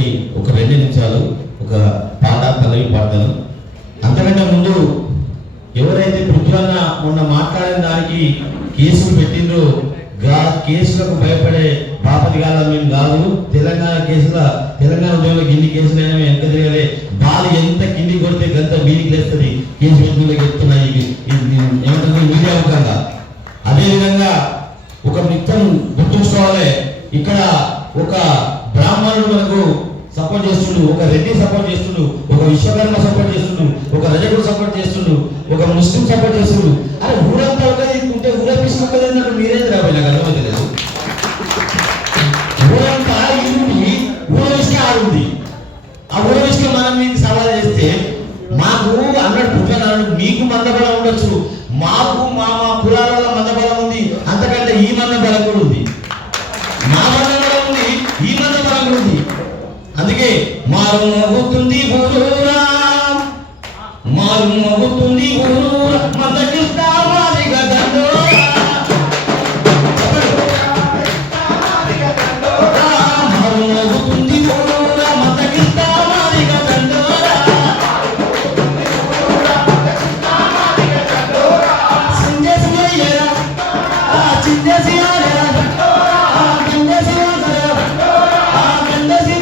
కాబట్టి ఒక 2 నిమిషాలు ఒక పాట పల్లవి పాడతాను. అంతకంటే ముందు ఎవరైతే పృథ్వన్న మొన్న మాట్లాడిన దానికి కేసులు పెట్టిండ్రో కేసులకు భయపడే బాపతి కాల మేము కాదు. తెలంగాణ ఉద్యమంలో గిన్ని కేసులైనా మేము ఎంత తిరగలే. బాలు ఎంత కింది కొడితే గంత మీదికి లేస్తుంది. కేసు పెట్టినకి చెప్తున్నాయి ఏమంటుంది మీడియా ముఖంగా. అదేవిధంగా ఒక మిత్రం గుర్తుంచుకోవాలి. ఇక్కడ ఒక బ్రాహ్మణుడు మనకు సపోర్ట్ చేస్తుండు, ఒక రెడ్డి సపోర్ట్ చేస్తుండు, ఒక విశ్వకర్మ సపోర్ట్ చేస్తుండు, ఒక రజకుడు సపోర్ట్ చేస్తుండు, ఒక ముస్లిం సపోర్ట్ చేస్తుండు. అరే ఊరంతా ఒక ఉంటే ఊరపిస్తున్నది అన్నట్టు మీరేది రాబోయే నాకు అర్థమవుతలేదు. ఊరంతా ఇల్లుండి ఊరవిష్క ఆడుంది. ఆ ఊరవిష్క మనం మీకు సవాల్ చేస్తే మాకు అన్నట్టు పుట్టినాడు మీకు మందబలం ఉండొచ్చు, మాకు మా కులాల మందబలం ఉంది, అంతకంటే ఈ మందబలం కూడా ఉంది. మా మందబలం ఉంది, ఈ మందబలం కూడా ఉంది. అందుకే మారు మోగుతుంది ఊరూరా, మారు మోగుతుంది ఊరూరా, మందకిస్తా మాదిగా దండోరా, మారు మోగుతుంది ఊరూరా, మందకిస్తా మాదిగా దండోరా, సింజేసి అయ్యరా చింజేసి ఆడరా గండేసి గండేసి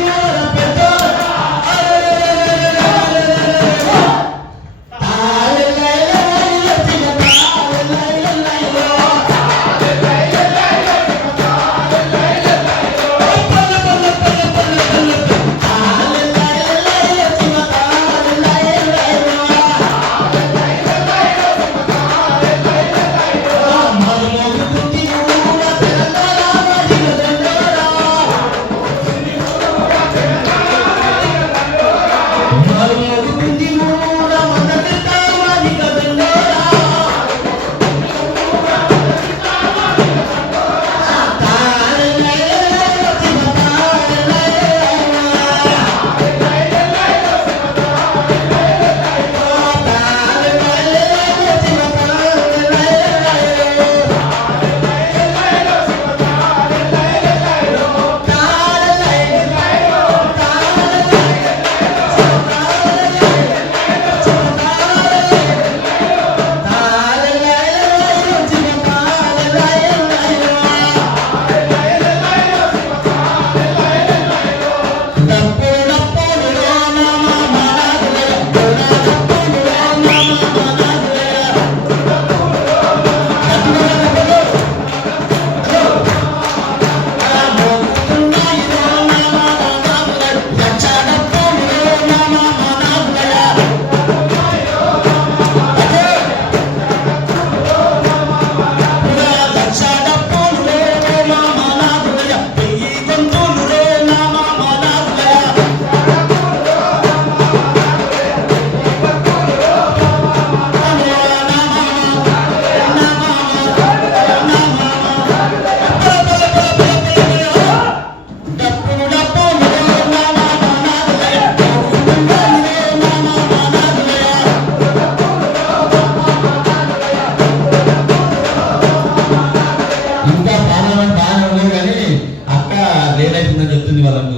చెప్తుంది వాళ్ళకు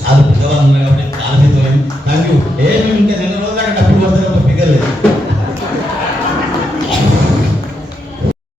సాధు పెద్దవాళ్ళు ఉన్నారు కాబట్టి